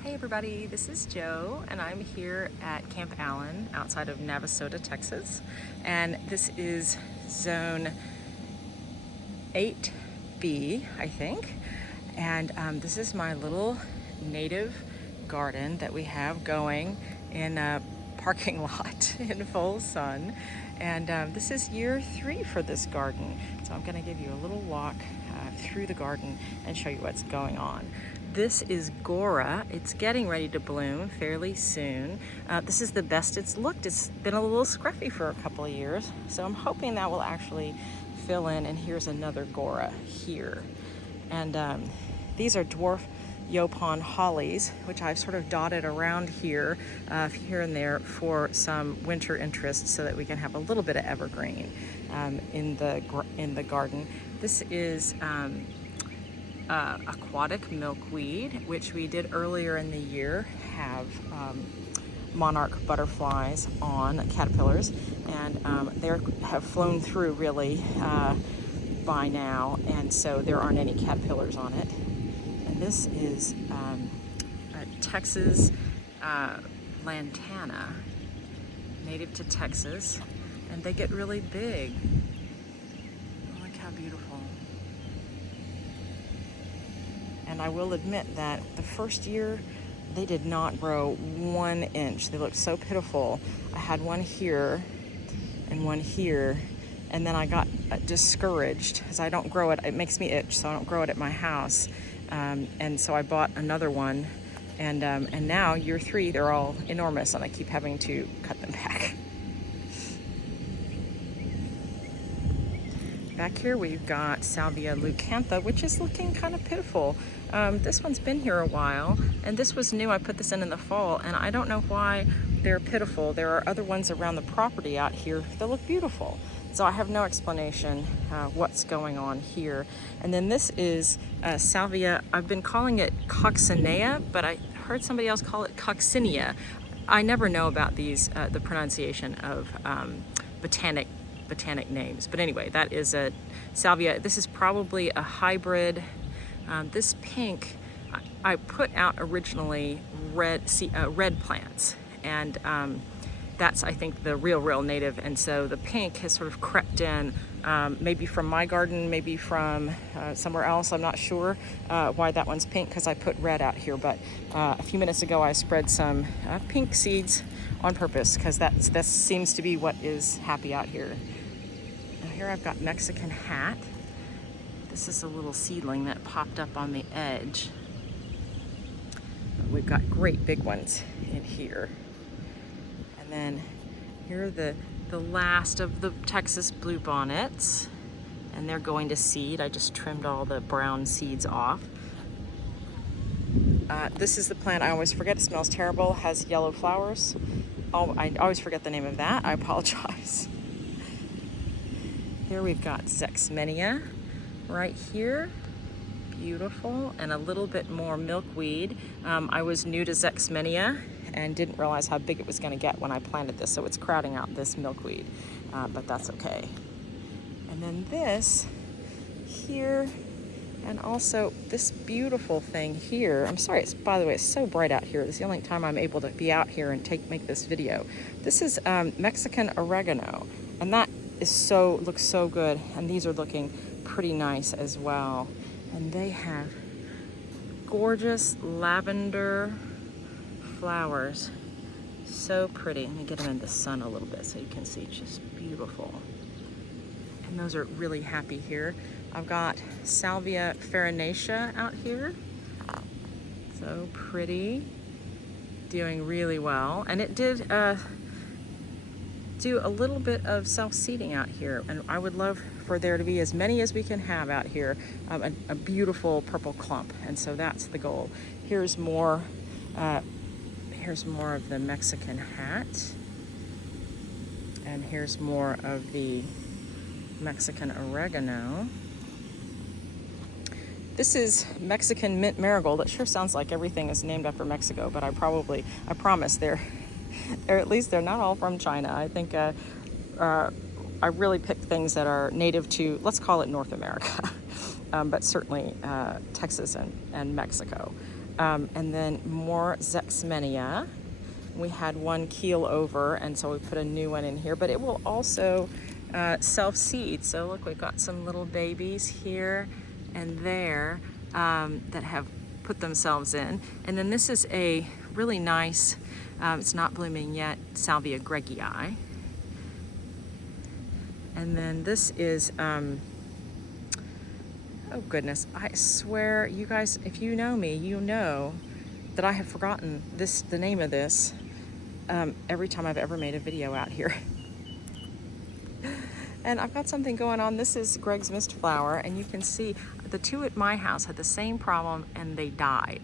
Hey everybody, this is Jo and I'm here at Camp Allen outside of Navasota, Texas. And this is zone 8B, I think. And this is my little native garden that we have going in a parking lot in full sun. And this is year 3 for this garden. So I'm gonna give you a little walk through the garden and show you what's going on. This is Gora. It's getting ready to bloom fairly soon. This is the best it's looked. It's been a little scruffy for a couple of years, so I'm hoping that will actually fill in. And here's another Gora here. And these are dwarf Yopon hollies, which I've sort of dotted around here and there for some winter interest so that we can have a little bit of evergreen in the garden. This is aquatic milkweed, which we did earlier in the year have monarch butterflies on caterpillars, and they have flown through really by now, and so there aren't any caterpillars on it. And this is a Texas lantana, native to Texas, and they get really big. Look how beautiful. And I will admit that the first year they did not grow 1 inch. They looked so pitiful. I had one here and one here, and then I got discouraged because I don't grow it. It makes me itch, so I don't grow it at my house. And so I bought another one, and now year 3 they're all enormous, and I keep having to cut them back. Back here we've got Salvia leucantha, which is looking kind of pitiful. This one's been here a while, and this was new. I put this in the fall, and I don't know why they're pitiful. There are other ones around the property out here that look beautiful. So I have no explanation what's going on here. And then this is Salvia. I've been calling it coccinea, but I heard somebody else call it coccinea. I never know about these, the pronunciation of botanic names. But anyway, that is a Salvia. This is probably a hybrid. This pink, I put out originally red plants, and that's, I think, the real native. And so the pink has sort of crept in, maybe from my garden, maybe from somewhere else. I'm not sure why that one's pink, because I put red out here. But a few minutes ago I spread some pink seeds on purpose, because that seems to be what is happy out here. Now here I've got Mexican hat. This is a little seedling that popped up on the edge. We've got great big ones in here. And then here are the last of the Texas bluebonnets, and they're going to seed. I just trimmed all the brown seeds off. This is the plant I always forget. It smells terrible, has yellow flowers. Oh, I always forget the name of that. I apologize. Here we've got Zexmenia right here. Beautiful, and a little bit more milkweed. I was new to Zexmenia and didn't realize how big it was going to get when I planted this, so it's crowding out this milkweed, but that's okay. And then this here, and also this beautiful thing here. I'm sorry, by the way, it's so bright out here. This is the only time I'm able to be out here and make this video. This is Mexican oregano, and that is looks so good, and these are looking pretty nice as well. And they have gorgeous lavender flowers. So pretty. Let me get them in the sun a little bit so you can see. Just beautiful. And those are really happy here. I've got Salvia farinacea out here. So pretty. Doing really well. And it did do a little bit of self-seeding out here, and I would love for there to be as many as we can have out here, a beautiful purple clump, and so that's the goal. Here's more of the Mexican hat, and here's more of the Mexican oregano. This is Mexican mint marigold. It sure sounds like everything is named after Mexico, but I promise they're at least they're not all from China. I think I really picked things that are native to, let's call it North America, but certainly Texas and Mexico. And then more Zexmenia. We had one keel over, and so we put a new one in here, but it will also self-seed. So look, we've got some little babies here and there that have put themselves in. And then this is a really nice, it's not blooming yet, Salvia greggii. And then this is, oh goodness, I swear, you guys, if you know me, you know that I have forgotten the name of this every time I've ever made a video out here. And I've got something going on. This is Greg's Mist Flower, and you can see the two at my house had the same problem, and they died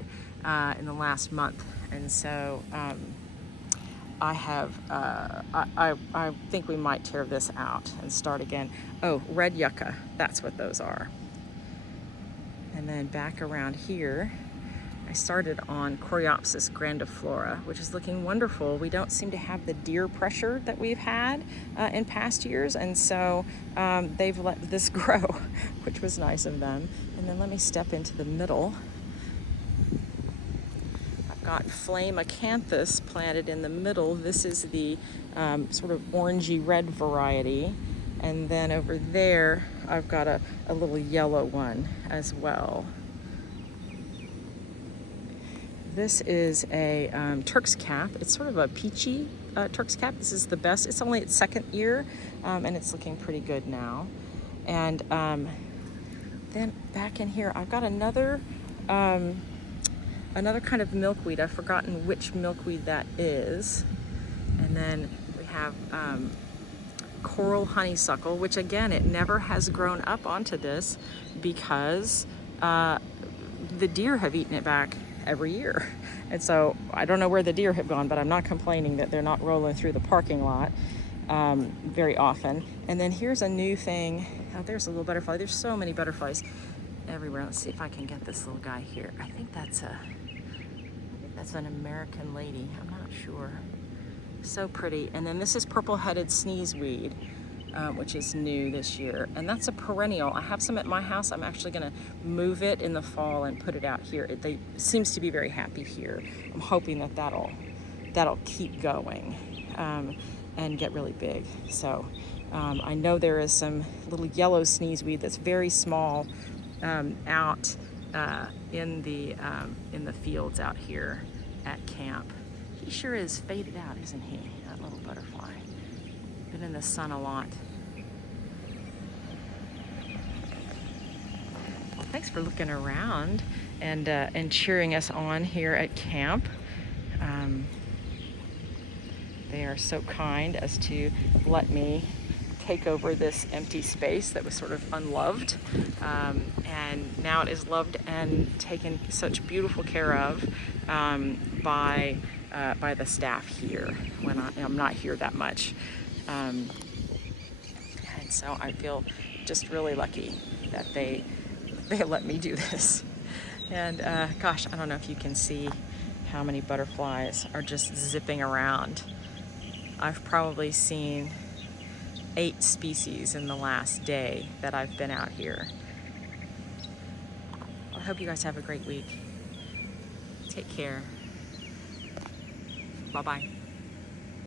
in the last month. And so I think we might tear this out and start again. Oh, red yucca, that's what those are. And then back around here, I started on Coreopsis grandiflora, which is looking wonderful. We don't seem to have the deer pressure that we've had in past years, and so they've let this grow, which was nice of them. And then let me step into the middle. I've got flame acanthus planted in the middle. This is the sort of orangey red variety. And then over there, I've got a little yellow one as well. This is a Turk's cap. It's sort of a peachy Turk's cap. This is the best. It's only its second year, and it's looking pretty good now. And then back in here, I've got another kind of milkweed. I've forgotten which milkweed that is. And then we have coral honeysuckle, which again, it never has grown up onto this because the deer have eaten it back every year. And so I don't know where the deer have gone, but I'm not complaining that they're not rolling through the parking lot very often. And then here's a new thing. Oh, there's a little butterfly. There's so many butterflies everywhere. Let's see if I can get this little guy here. I think that's an American lady. I'm not sure. So pretty. And then this is purple-headed sneezeweed, which is new this year. And that's a perennial. I have some at my house. I'm actually gonna move it in the fall and put it out here. It seems to be very happy here. I'm hoping that that'll keep going and get really big. So I know there is some little yellow sneezeweed that's very small out in the fields out here at camp. He sure is faded out, isn't he? That little butterfly. Been in the sun a lot. Well, thanks for looking around and cheering us on here at camp. They are so kind as to let me take over this empty space that was sort of unloved, and now it is loved and taken such beautiful care of by the staff here when I'm not here that much. And so I feel just really lucky that they let me do this. And gosh, I don't know if you can see how many butterflies are just zipping around. I've probably seen 8 species in the last day that I've been out here. I hope you guys have a great week. Take care. Bye-bye.